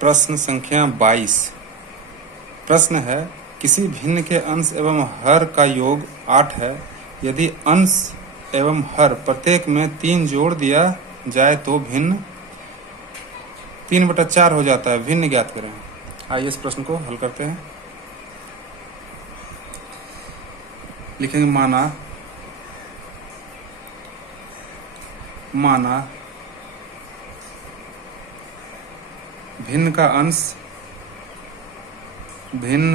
प्रश्न संख्या 22। प्रश्न है, किसी भिन्न के अंश एवं हर का योग 8 है। यदि अंश एवं हर प्रत्येक में 3 जोड़ दिया जाए तो भिन्न 3/4 हो जाता है। भिन्न ज्ञात करें। आइए इस प्रश्न को हल करते हैं। लिखेंगे माना भिन्न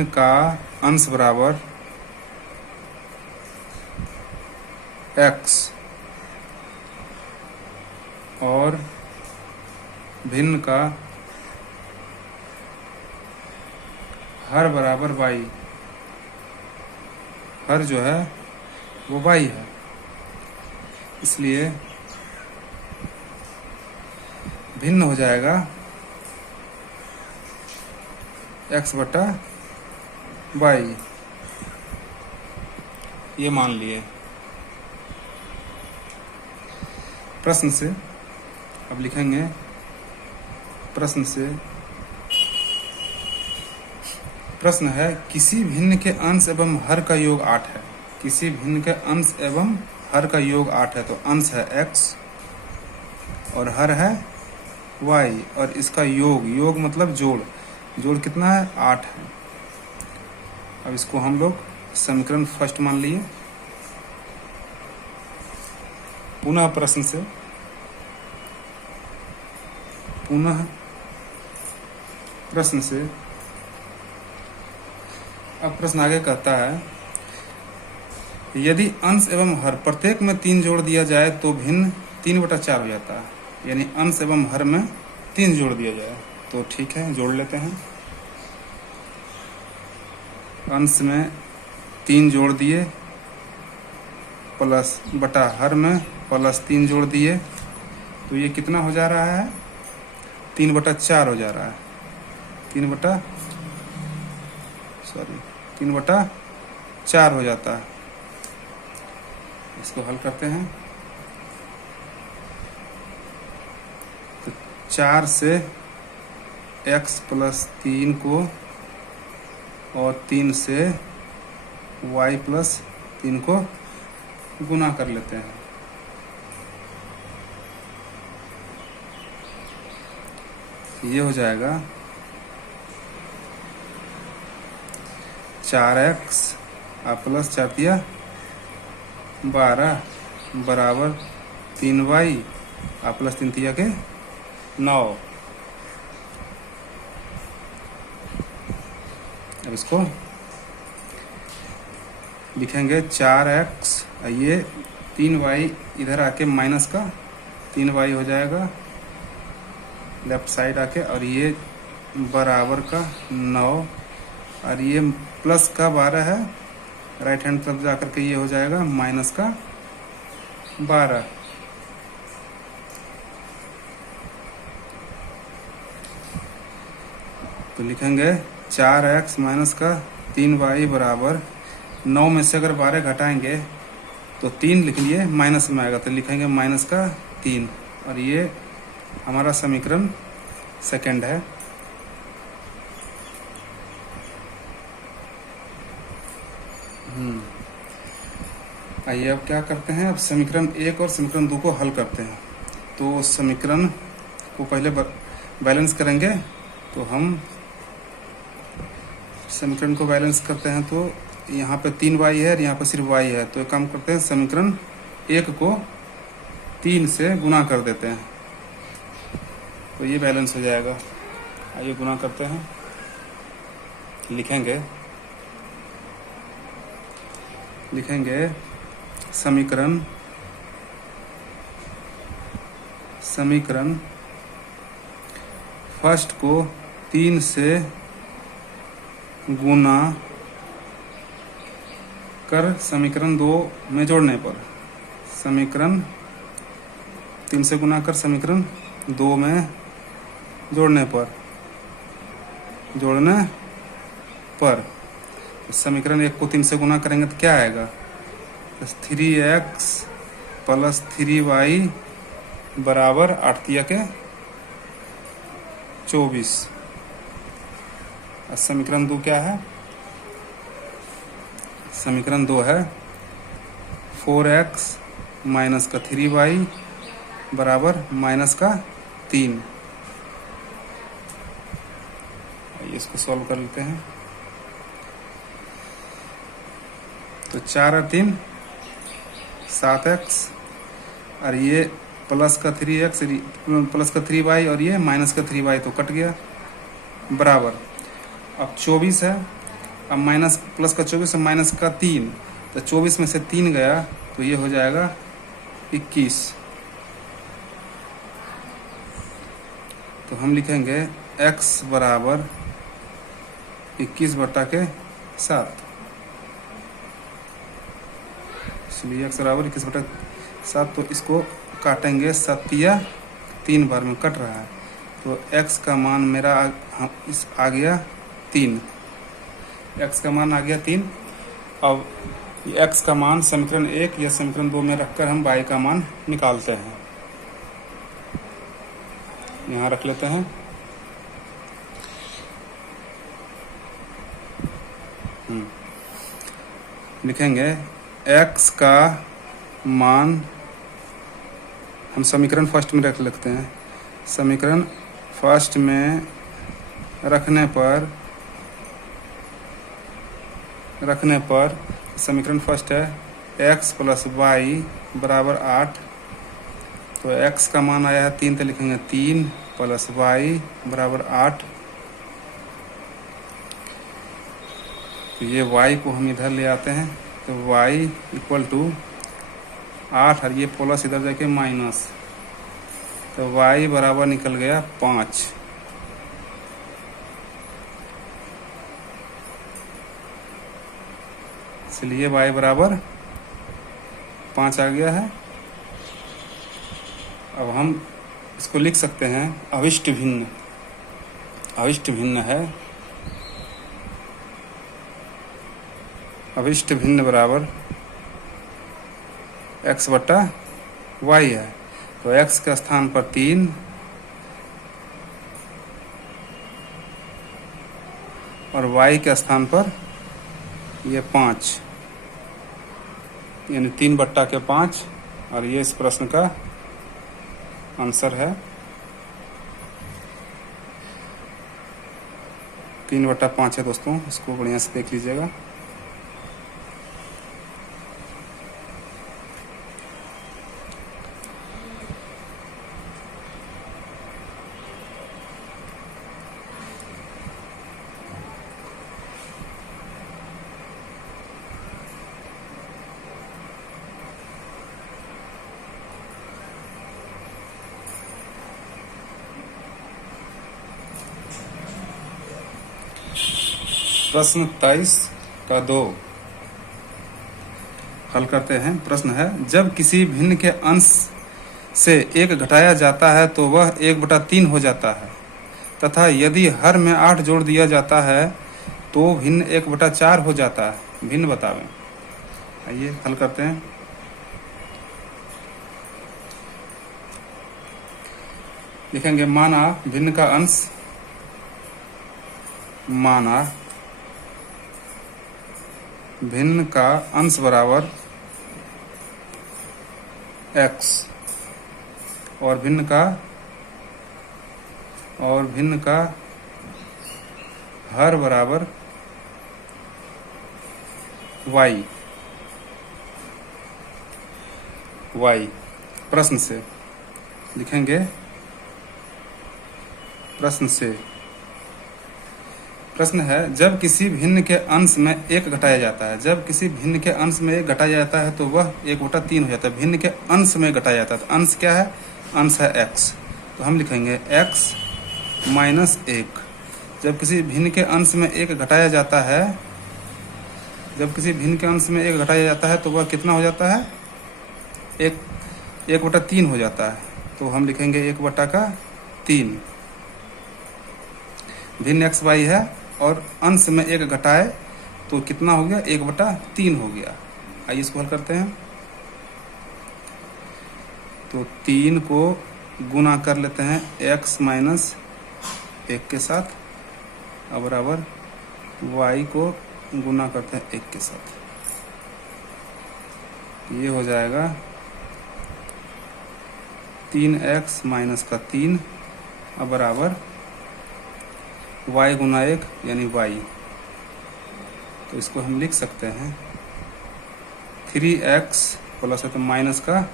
का अंश बराबर x और भिन्न का हर बराबर y। हर जो है वो y है, इसलिए भिन्न हो जाएगा x/y। ये मान लिए। प्रश्न से अब लिखेंगे, प्रश्न है, किसी भिन्न के अंश एवं हर का योग 8 है। किसी भिन्न के अंश एवं हर का योग 8 है, तो अंश है x और हर है y और इसका योग मतलब जोड़ कितना है? 8 है। अब इसको हम लोग समीकरण फर्स्ट मान लिए। पुनः प्रश्न से अब प्रश्न आगे कहता है, यदि अंश एवं हर प्रत्येक में 3 जोड़ दिया जाए तो भिन्न 3/4 हो जाता है। यानी अंश एवं हर में 3 जोड़ दिया जाए तो ठीक है, जोड़ लेते हैं। अंश में 3 जोड़ दिए प्लस बटा हर में प्लस 3 जोड़ दिए तो ये कितना हो जा रहा है? 3/4 हो जा रहा है। 3/4 हो जाता है। इसको हल करते हैं तो 4 से x + 3 को और 3 से y + 3 को गुना कर लेते हैं। ये हो जाएगा 4x + 4 12 बराबर 3y + 3 के 9। अब इसको लिखेंगे 4x, ये 3y इधर आके माइनस का 3y हो जाएगा लेफ्ट साइड आके, और ये बराबर का 9 और ये प्लस का 12 है राइट हैंड तरफ जाकर के, ये हो जाएगा माइनस का 12। तो लिखेंगे 4x माइनस का 3y बराबर 9 में से अगर 12 घटाएंगे तो 3 लिख लिए, माइनस में आएगा तो लिखेंगे माइनस का 3 और ये हमारा समीकरण सेकंड है। आइए अब क्या करते हैं, अब समीकरण 1 और समीकरण 2 को हल करते हैं। तो समीकरण को पहले बैलेंस करेंगे। तो हम समीकरण को बैलेंस करते हैं तो यहाँ पे 3y है और यहाँ पे सिर्फ y है, तो एक काम करते हैं, समीकरण 1 को 3 से गुना कर देते हैं तो ये बैलेंस हो जाएगा। आइए गुना करते हैं। लिखेंगे समीकरण फर्स्ट को 3 से गुना कर समीकरण 2 में जोड़ने पर, समीकरण 3 से गुना कर समीकरण 2 में जोड़ने पर समीकरण 1 को 3 से गुना करेंगे तो क्या आएगा? 3x + 3y बराबर 8 के 24। समीकरण 2 क्या है? समीकरण 2 है 4x माइनस का 3y बराबर माइनस का 3। इसको सॉल्व कर लेते हैं। तो 4 और 3 7x और ये प्लस का 3x प्लस का 3y और ये माइनस का 3y तो कट गया बराबर। अब 24 है, अब माइनस प्लस का 24 और माइनस का 3, तो 24 में से 3 गया तो ये हो जाएगा 21। तो हम लिखेंगे x बराबर 21/7, इसलिए x बराबर 21/7। तो इसको काटेंगे 7 या 3 बार में कट रहा है, तो x का मान मेरा आ गया 3। x का मान आ गया 3। अब x का मान समीकरण 1 या समीकरण 2 में रखकर हम y का मान निकालते हैं। यहाँ रख लेते हैं। लिखेंगे x का मान, हम समीकरण फर्स्ट में रख लेते हैं। समीकरण फर्स्ट में रखने पर समीकरण फर्स्ट है x प्लस वाई बराबर 8। तो x का मान आया है 3, तो लिखेंगे 3 प्लस वाई बराबर 8। तो ये y को हम इधर ले आते हैं, तो y इक्वल टू 8 और ये प्लस इधर जाके माइनस, तो y बराबर निकल गया 5। इसलिए y बराबर 5 आ गया है। अब हम इसको लिख सकते हैं अविष्ट भिन्न। अविष्ट भिन्न है, अविष्ट भिन्न बराबर x बटा y है। तो x के स्थान पर 3 और y के स्थान पर ये 5, यानी 3/5, और ये इस प्रश्न का आंसर है। 3/5 है दोस्तों, इसको बढ़िया से देख लीजिएगा। प्रश्न 23 का 2 हल करते हैं। प्रश्न है जब किसी भिन्न के अंश से 1 घटाया जाता है तो वह 1/3 हो जाता है, तथा यदि हर में 8 जोड़ दिया जाता है तो भिन्न 1/4 हो जाता है। भिन्न बतावें। आइए हल करते हैं। लिखेंगे माना भिन्न का अंश, माना भिन्न का अंश बराबर x और भिन्न का हर बराबर y। प्रश्न से लिखेंगे, प्रश्न है जब किसी भिन्न के अंश में 1 घटाया जाता है, जब किसी भिन्न के अंश में 1 घटाया जाता है तो वह 1/3 हो जाता है। भिन्न के अंश में घटाया जाता है, तो अंश क्या है? अंश है x। तो हम लिखेंगे x माइनस 1। जब किसी भिन्न के अंश में 1 घटाया जाता है, जब किसी भिन्न के अंश में 1 घटाया जाता है तो वह कितना हो जाता है? 1/3 हो जाता है। तो हम लिखेंगे 1/3। भिन्न x y है और अंश में 1 घटाए तो कितना हो गया? 1/3 हो गया। आइए इसको हल करते हैं। तो 3 को गुना कर लेते हैं x माइनस 1 के साथ, और बराबर y को गुना करते हैं 1 के साथ। ये हो जाएगा 3x माइनस का 3 और बराबर y गुना 1 यानी y। तो इसको हम लिख सकते हैं 3x प्लस है तो माइनस का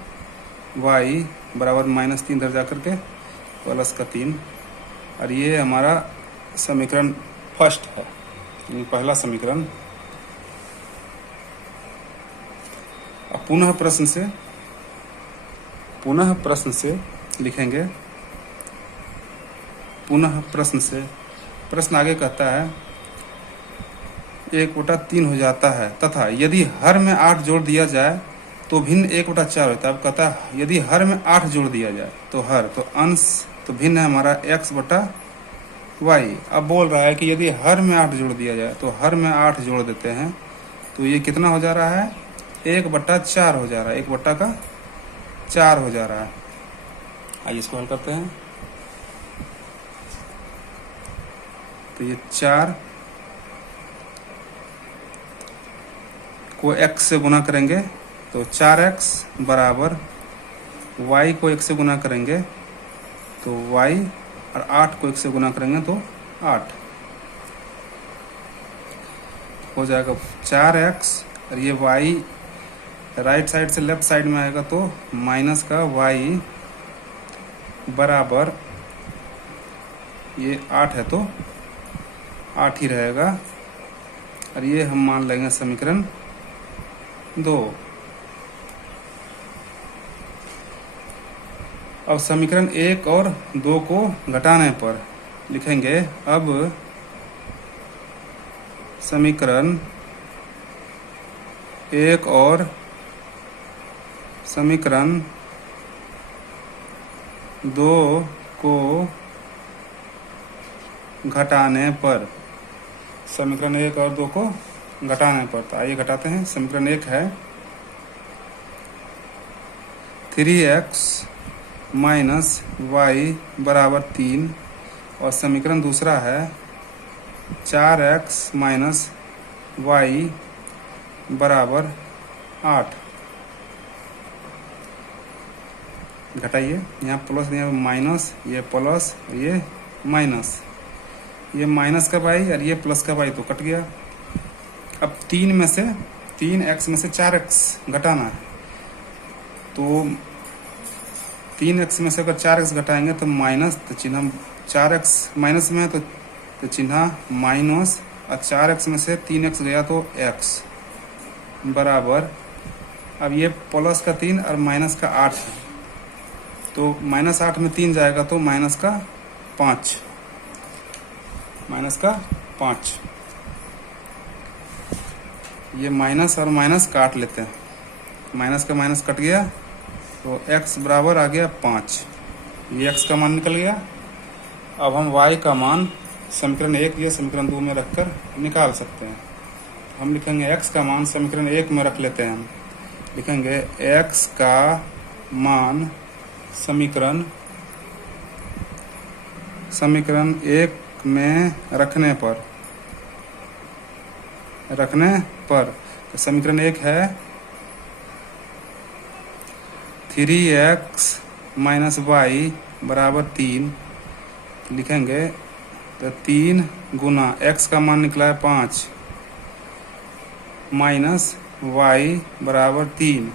y बराबर -3 इधर जा करके प्लस का 3। और ये हमारा समीकरण फर्स्ट है, यानी पहला समीकरण। अब पुनः प्रश्न से लिखेंगे। प्रश्न आगे कहता है 1/3 हो जाता है तथा यदि हर में 8 जोड़ दिया जाए तो भिन्न 1/4 होता है। अब कहता है यदि हर में 8 जोड़ दिया जाए तो अंश तो भिन्न है हमारा x बटा y। अब बोल रहा है कि यदि हर में 8 जोड़ दिया जाए तो हर में 8 जोड़ देते हैं तो ये कितना हो जा रहा है 1/4 हो जा रहा है, 1/4 हो जा रहा है। आइए इसको हल करते हैं। तो ये 4 को x से गुना करेंगे तो 4x बराबर y को 1 से गुना करेंगे तो y और 8 को 1 से गुना करेंगे तो 8 हो जाएगा 4x। और ये y राइट साइड से लेफ्ट साइड में आएगा तो माइनस का y बराबर ये 8 है तो 8 ही रहेगा। और ये हम मान लेंगे समीकरण 2। अब समीकरण 1 और 2 को घटाने पर लिखेंगे। अब समीकरण 1 और समीकरण 2 को घटाने पर, समीकरण 1 और 2 को घटाने पर, तो आइए घटाते हैं। समीकरण 1 है 3x माइनस y बराबर 3 और समीकरण दूसरा है 4x माइनस y बराबर 8। घटाइए, यहाँ प्लस यहाँ माइनस, ये प्लस ये माइनस, ये माइनस का y और ये प्लस का y तो कट गया। अब 3x में से 4x घटाना है तो 3x में से अगर 4x घटाएंगे तो माइनस, तो चिन्ह 4x माइनस में है तो चिन्ह माइनस, और 4x में से 3x गया तो x बराबर। अब ये प्लस का 3 और माइनस का 8 है तो -8 में 3 जाएगा तो माइनस का 5। ये माइनस और माइनस काट लेते हैं, माइनस का माइनस कट गया तो x बराबर आ गया 5। ये x का मान निकल गया। अब हम y का मान समीकरण 1 या समीकरण 2 में रखकर निकाल सकते हैं। हम लिखेंगे x का मान समीकरण 1 में रख लेते हैं। हम लिखेंगे x का मान समीकरण 1 में रखने पर तो समीकरण 1 है 3x माइनस y बराबर 3। लिखेंगे तो 3 गुना x का मान निकला है 5 माइनस y बराबर 3,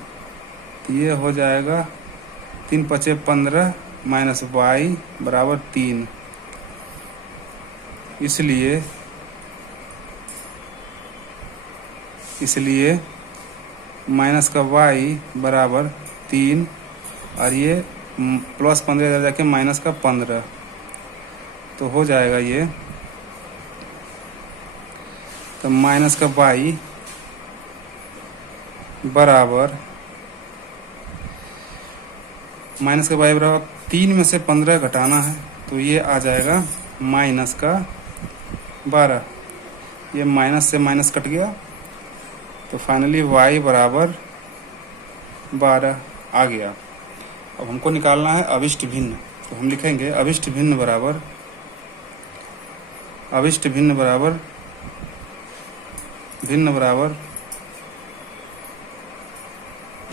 तो ये हो जाएगा 3 × 5 = 15 माइनस y बराबर 3। इसलिए माइनस का y बराबर 3 और ये प्लस 15 इधर जाके माइनस का 15, तो हो जाएगा ये, तो माइनस का y बराबर 3 में से 15 घटाना है तो ये आ जाएगा माइनस का 12। ये माइनस से माइनस कट गया तो फाइनली y बराबर 12 आ गया। अब हमको निकालना है अभिष्ट भिन्न, तो हम लिखेंगे अभिष्ट भिन्न बराबर अविष्ट भिन्न बराबर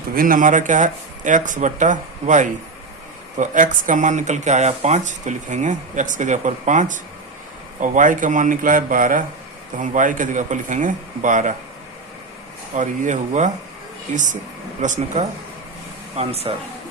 तो भिन्न हमारा क्या है x बट्टा वाई। तो x का मान निकल के आया 5, तो लिखेंगे x की जगह पर 5, और y का मान निकला है 12, तो हम y की जगह पर लिखेंगे 12। और ये हुआ इस प्रश्न का आंसर।